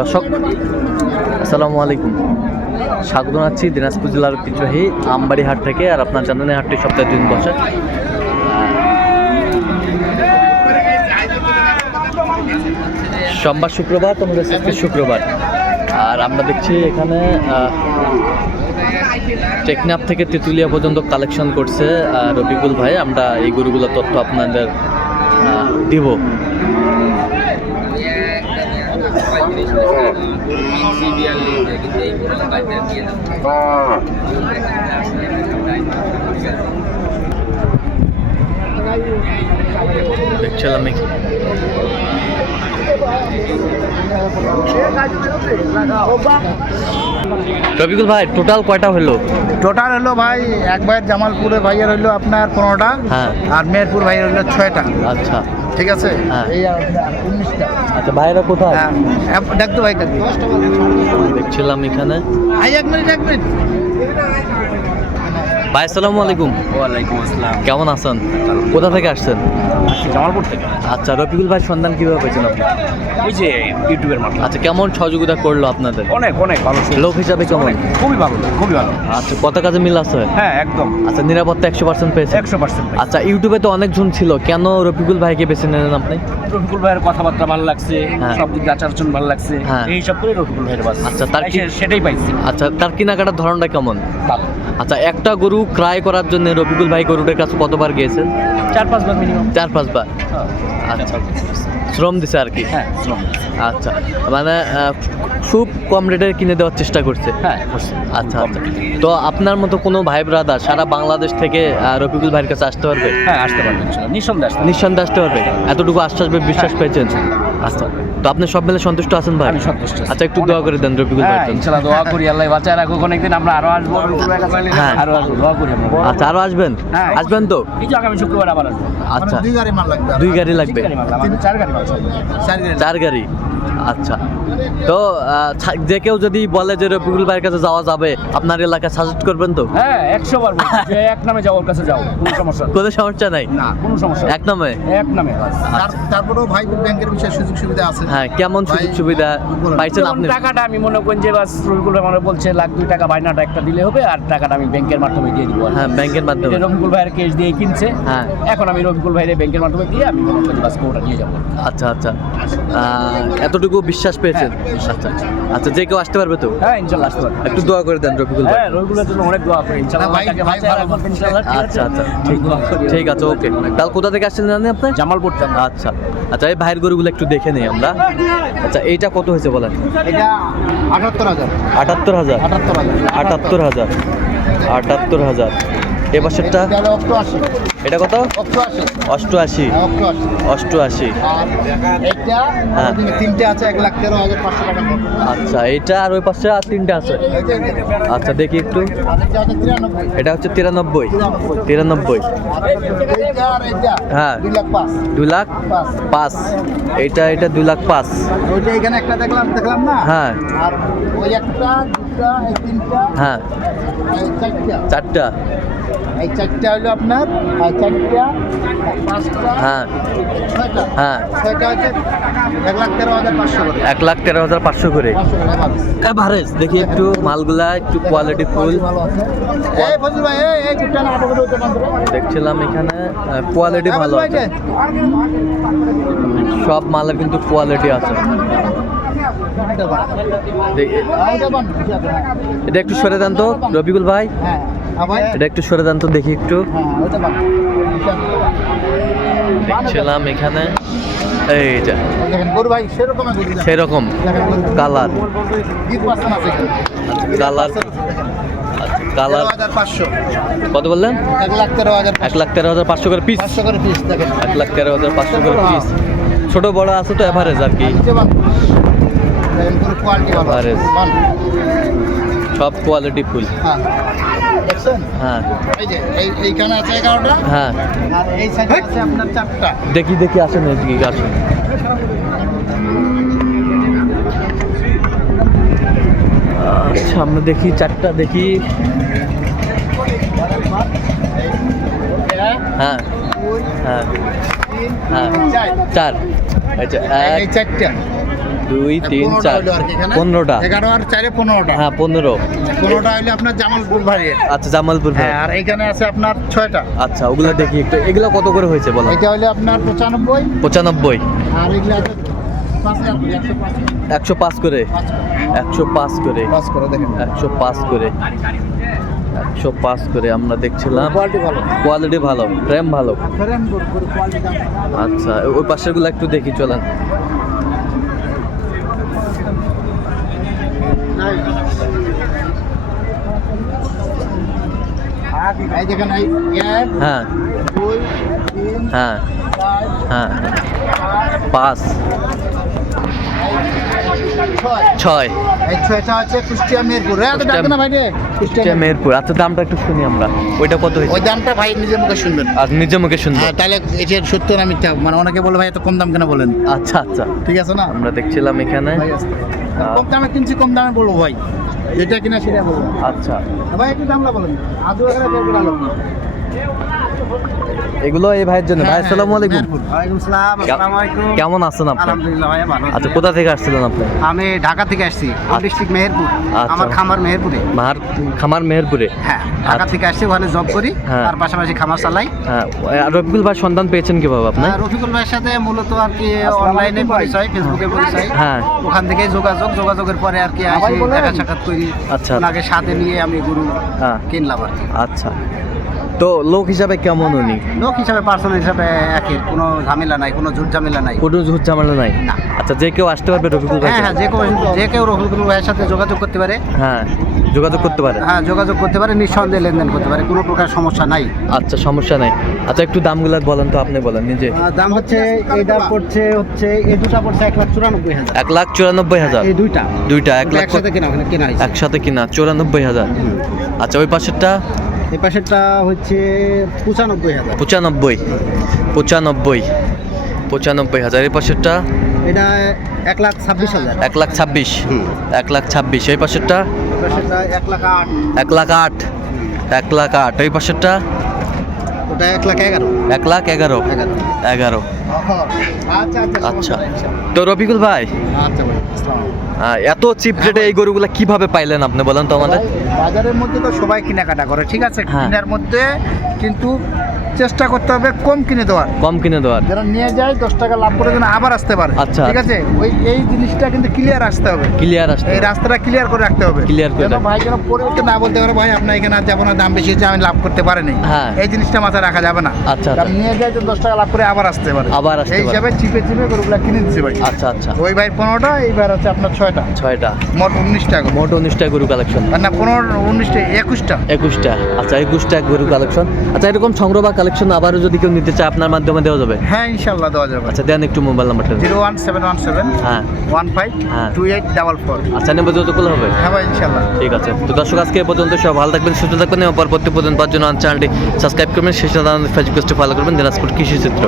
দর্শক আসসালামু আলাইকুম, স্বাগত জানাচ্ছি দিনাজপুর জেলার ঐতিহ্যবাহী আমবাড়ি হাট থেকে। আর আপনার জানেন এই হাটটি সপ্তাহে 2 দিন বসে, সোমবার শুক্রবার, তোমাদের আজকে শুক্রবার। আর আমরা দেখছি এখানে টেকনাফ থেকে তেঁতুলিয়া পর্যন্ত কালেকশন করছে রফিকুল ভাই। আমরা এই গরুগুলোর তথ্য আপনাদের দিব। দেখছিলাম রফিকুল ভাই টোটাল কয়টা হলো? টোটাল হলো ভাই এক ভাইয়ের জামালপুরে ভাইয়ের হইলো আপনার 15টা, হ্যাঁ, আর মেহেরপুর ভাইয়ের হইলো 6টা। আচ্ছা ঠিক আছে, হ্যাঁ। এই আপনার 19টা। আচ্ছা ভাইরা কোথায়? দেখতো ভাই দেখছিলাম এখানে। এক মিনিট ভাই আসসালামু আলাইকুম। ওয়ালাইকুম আসসালাম। কেমন আছেন? কোথা থেকে আসছেন? জামালপুর থেকে। আচ্ছা রফিকুল ভাই সন্ধান কিভাবে পেয়েছেন আপনি? ওই যে ইউটিউবের মাধ্যমে। আচ্ছা কেমন সহযোগিতা করলো আপনাদের? অনেক ভালো ছিল। লোক হিসাবে কেমন? খুবই ভালো। আচ্ছা কত কাজে মিল আছে? হ্যাঁ একদম। আচ্ছা নিরাপত্তা 100% পেয়েছে? 100%। আচ্ছা ইউটিউবে তো অনেকজন ছিল, কেন রফিকুল ভাইকে বেছে নিলেন আপনি? রফিকুল ভাইয়ের কথাবার্তা ভালো লাগছে, হ্যাঁ। সব দিক আচার আচরণ ভালো লাগছে, হ্যাঁ। এই সব করে রফিকুল ভাইয়ের বাস। আচ্ছা, তার কি- সেটাই পাইছি। আচ্ছা তার কেনাকাটার ধরনটা কেমন? ভালো। আচ্ছা একটা গরু ক্রয় করার জন্য রফিকুল ভাই গরুটার কাছে কতবার গিয়েছেন? 4-5 বার মিনিমাম। 4-5 বার। আচ্ছা শ্রম দিছে আর কি। হ্যাঁ আচ্ছা মানে খুব কম রেটে কিনে দেওয়ার চেষ্টা করছে। হ্যাঁ আচ্ছা আচ্ছা, তো আপনার মতো কোনো ভাই ব্রাদার সারা বাংলাদেশ থেকে রফিকুল ভাইয়ের কাছে আসতে পারবে? হ্যাঁ আসতে পারবেন নিঃসন্দেহে আসতে পারবেন। নিঃসন্দেহে আসতে পারবে? এতটুকু আশ্বাস বিশ্বাস পেয়েছেন? আচ্ছা তো আপনি সব মিলে সন্তুষ্ট আছেন ভাই? আমি সন্তুষ্ট আছি। আচ্ছা একটু দোয়া করে দেন রফিকুল ভাই। হ্যাঁ ইনশাআল্লাহ দোয়া করি, আল্লাহ বাঁচায় রাখুক। অনেকদিন আমরা আরো আসবো, হ্যাঁ। আরো আসবো, দোয়া করি আমরা। আচ্ছা আরো আসবেন? হ্যাঁ। আসবেন তো? এই যে আগামী শুক্রবার আবার আসবো। আচ্ছা 2 গাড়ি মাল লাগবে। 2 গাড়ি লাগবে? 4 গাড়ি মাল চলবে। 4 গাড়ি। আচ্ছা তো যে কেউ যদি বলে যে রফিকুল ভাইয়ের কাছে যাওয়া যাবে, আপনার এলাকায় সাজেস্ট করবেন তো? হ্যাঁ 100 বার বলছি যে এক নামে যাও, ওর কাছে যাও, কোনো সমস্যা নেই। কোনো সমস্যা নাই? না কোনো সমস্যা এক নামে? এক নামে বাস। তারপরেও ভাই ব্যাংকের বিষয়ে সুযোগ সুবিধা আছে। হ্যাঁ কেমন সুযোগ সুবিধা পাইছেন যেমন আপনি? টাকাটা আমি মনে করি যে বাস রফিকুল ভাই আমার বলছে 1,00,000 টাকা বায়নাটা একটা দিলে হবে, আর টাকাটা আমি ব্যাংকের মাধ্যমে দিয়ে দিব। হ্যাঁ ব্যাংকের মাধ্যমে। এটা রফিকুল ভাইয়ের কেস দিয়ে কিনছে। হ্যাঁ এখন আমি রফিকুল ভাইয়ের ব্যাংকের মাধ্যমে দিয়ে আমি মনে করি বাস ওটা নিয়ে যাবো। আচ্ছা আচ্ছা, এতটুকু বিশ্বাস পেয়েছেন? আচ্ছা আচ্ছা, যে কেউ আসতে পারবে তো? হ্যাঁ ইনশাআল্লাহ আসতে পারবে। একটু দোয়া করে দেন রফিকুল ভাই। হ্যাঁ রফিকুলের জন্য অনেক দোয়া করি, ইনশাআল্লাহ ভাই, তাকে ভাই বাঁচায় ভালো রাখবেন ইনশাআল্লাহ। আচ্ছা আচ্ছা ঠিক আছে ওকে। কাল কোথা থেকে আসছেন জানেন আপনি? জামালপুর থেকে। আচ্ছা আচ্ছা, এই ভাইয়ের গরুগুলো একটু দেখে নেই আমরা। আচ্ছা এইটা কত হয়েছে বলেন? এটা 78,000। 78,000। 78,000। 78,000। এ বছরটা এটা হলো 88। এটা কত? 88। 88। 88। আর এটা হ্যাঁ। তিনটে আছে 1,13,500 টাকা। আচ্ছা এটা আর ওই পাশে আর 3টে আছে। আচ্ছা দেখি একটু। এটা হচ্ছে 93। 93। হ্যাঁ 2,05,000। এটা 2,05,000। ওইটা এখানে একটা দেখলাম না। হ্যাঁ আর ওই একটা, দুটা, এই তিনটা, হ্যাঁ এই চারটা। 4টা। এই চারটা হলো আপনার, আর চারটা, পাঁচটা, হ্যাঁ ছয়টা। হ্যাঁ ছয়টা হচ্ছে 1,13,500 করে। 1,13,500 করে 500 টাকা ভালো। এভারেজ। দেখি একটু মালগুলা একটু কোয়ালিটি ফুল ভালো আছে। এই ফজল ভাই, এই গুটটা না আপাতত ওটা বন্ধ করো। দেখছিলাম এখানে, কোয়ালিটি ভালো ভাই, আছে। সব মালের কিন্তু কোয়ালিটি আছে। এটা বান। এটা বান। এটা একটু সরে দেন তো রফিকুল ভাই, হ্যাঁ ভাই, এটা একটু সরে দেন তো দেখি একটু। হ্যাঁ ওটা বান। দেখছিলাম এখানে এইটা দেখেন গরু ভাই সেরকম গরু দেখেন। সেরকম দেখেন গরু। কালার। 20% আছে এখানে। কালার। কালার 13,500। কত বললেন? 1,13,500। 1,13,500 করে পিস। 500 করে পিস দেখেন। 1,13,500 করে পিস। ছোট বড় আছে তো এভারেজ আর কি। নিচে বান। দেখেন গরু কোয়ালিটি ভালো। Average। বান। সব কোয়ালিটি ফুল। হ্যাঁ দেখছেন? হ্যাঁ এই যে এইখানে আছে 11টা, হ্যাঁ আর এই সাইডে আছে আপনার 4টা। দেখি আসেন এদিকে আসুন। আচ্ছা আমরা দেখি 4টা দেখি। হ্যাঁ হ্যাঁ হ্যাঁ 4। আচ্ছা এই 4টা। 1 2 3 4 হলো আর কি এখানে 15টা 11 আর 4 15টা হ্যাঁ 15 15টা হলো আপনার জামালপুর ভাইয়ের। আচ্ছা জামালপুর ভাই হ্যাঁ আর এখানে আছে আপনার 6টা। আচ্ছা ওগুলো দেখি একটু এগুলো কত করে হয়েছে বলো এটা হলো আপনার 95 95 আর এগুলো আছে 105 করে 105 করে 5 করে দেখেন 105 করে 105 করে আমরা দেখছিলাম কোয়ালিটি ভালো কোয়ালিটি ভালো ফ্রেম ভালো ফ্রেম করে কোয়ালিটি দাম আচ্ছা ওই পাশের গুলো একটু দেখি চলেন নাই এই দেখেন এই 1 হ্যাঁ 2 3 হ্যাঁ 4 হ্যাঁ 5 6 এই 6টা আছে কুষ্টিয়া মেহেরপুর এত ডাকবে না ভাই রে কুষ্টিয়া মেহেরপুর আচ্ছা দামটা একটু শুনি আমরা ওইটা কত হয়েছে ওই দামটা ভাই নিজের মুখে শুনবেন। আর নিজে মুখে শুনবো হ্যাঁ তাহলে এটার সত্য না মিথ্যা মানে অনেকে বলে ভাই এত কম দাম কেন বলেন, আচ্ছা আচ্ছা ঠিক আছে না? আমরা দেখছিলাম এখানে ভাই আসতে। কম দামে কিনছি কম দামে বলবো ভাই, যেটা কিনা সেটা বলবো আচ্ছা ভাই একটু দামটা বলেন আদু এখানে বের করে আলো এগুলো এই ভাইয়ের জন্য ভাই আসসালামু আলাইকুম ওয়ালাইকুম আসসালাম আসসালামু আলাইকুম কেমন আছেন আপনি আলহামদুলিল্লাহ ভাই ভালো আচ্ছা কোথা থেকে আসছিলেন আপনি আমি ঢাকা থেকে আসছি ডিস্ট্রিক্ট মেহেরপুর আচ্ছা। আমার খামার মেহেরপুরে মার খামার মেহেরপুরে হ্যাঁ ঢাকা থেকে আসছি ওখানে জব করি হ্যাঁ। আর পাশাপাশি খামার চালাই। হ্যাঁ আর রবিকুল ভাই সন্ধান পেয়েছেন কিভাবে আপনি আর রফিকুল ভাইয়ের সাথে মূলত আর কি অনলাইনে পরিচয় ফেসবুকে পরিচয় হ্যাঁ ওখান থেকেই যোগাযোগের পরে আর কি আসি দেখা সাক্ষাৎ করি আচ্ছা। ওনাকে সাথে নিয়ে আমি গরু হ্যাঁ কিনলাম আর কি। আচ্ছা তো লোক হিসাবে কেমন উনি লোক হিসাবে পার্সোনাল হিসাবে একই কোনো ঝামেলা নাই কোনো ঝুট ঝামেলা নাই। কোনো ঝুট ঝামেলা নাই না। আচ্ছা যে কেউ আসতে পারবে রবিকুল ভাই হ্যাঁ হ্যাঁ যে কেউ রফিকুল ভাইয়ের সাথে যোগাযোগ করতে পারে। হ্যাঁ যোগাযোগ করতে পারে হ্যাঁ যোগাযোগ করতে পারে নিঃসন্দেহে লেনদেন করতে পারে কোনো প্রকার সমস্যা নাই। আচ্ছা সমস্যা নাই আচ্ছা একটু দামগুলো বলেন তো আপনি বলেন নিজে দাম হচ্ছে এইটা পড়ছে এই দুটা পড়ছে 1,94,000 1,94,000 এই দুইটা দুইটা 1 লাখ একসাথে কেনা ওখানে কেনা হয়েছে। একসাথে কিনা 94,000 আচ্ছা ওই পাশেরটা এই পাশেরটা হচ্ছে 95,000 95,000 এই পাশেরটা এটা 1,26,000 1,26,000 1,26,000 এই পাশেরটা এই পাশেরটা 1,08,000 1,08,000 1,08,000 এই পাশেরটা ওটা 1,11,000 1,11,000 আচ্ছা আচ্ছা তো রফিকুল ভাই আচ্ছা ভাই আসসালামু এত চিপ রেটে এই গরুগুলা কিভাবে পাইলেন আপনি বলেন তো আমাদের বাজারের মধ্যে তো সবাই কেনাকাটা করে ঠিক আছে হ্যাঁ। কেনার মধ্যে কিন্তু চেষ্টা করতে হবে কম কিনে দেওয়ার, কম কিনে দেওয়ার যারা নিয়ে যায় 10 টাকা লাভ করে যেন আবার আসতে পারে। আচ্ছা, ঠিক আছে এই জিনিসটা কিন্তু ক্লিয়ার আসতে হবে, ক্লিয়ার আসতে এই রাস্তাটা ক্লিয়ার করে রাখতে হবে, Clear করে যেন রাখতে ভাই যেন পরিবর্তে না বলতে পারে ভাই আপনার এখানে আর যাবো না দাম বেশি হচ্ছে আমি লাভ করতে পারিনি। হ্যাঁ। এই জিনিসটা মাথায় রাখা যাবে না। আচ্ছা, কারণ নিয়ে যায় তো 10 টাকা লাভ করে আবার আসতে পারে, আবার আসতে এই পারে। হিসাবে চিপে গরুগুলা কিনে দিচ্ছে ভাই। আচ্ছা আচ্ছা ওই ভাই 15টা এইবার হচ্ছে আপনার 6টা 6টা মোট 19 টাকা মোট 19টা গরু কালেকশন না 15 19টা 21টা 21টা আচ্ছা 21টা গরু কালেকশন আচ্ছা এরকম সংগ্রহ বা কালেকশন আবারও যদি কেউ নিতে চায় আপনার মাধ্যমে দেওয়া যাবে হ্যাঁ ইনশাআল্লাহ দেওয়া যাবে। আচ্ছা দেন একটু মোবাইল নাম্বারটা 01717 হ্যাঁ 152844। আচ্ছা নেবে যতগুলো হবে হ্যাঁ ভাই ইনশাআল্লাহ। ঠিক আছে তো দর্শক আজকে এ পর্যন্ত সব ভালো থাকবেন সুস্থ থাকবেন এবং পরবর্তী পর্যন্ত পাওয়ার জন্য চ্যানেলটি সাবস্ক্রাইব করবেন সেই সাথে ফেসবুক পেজটি ফলো করবেন দিনাজপুর কৃষি চিত্র।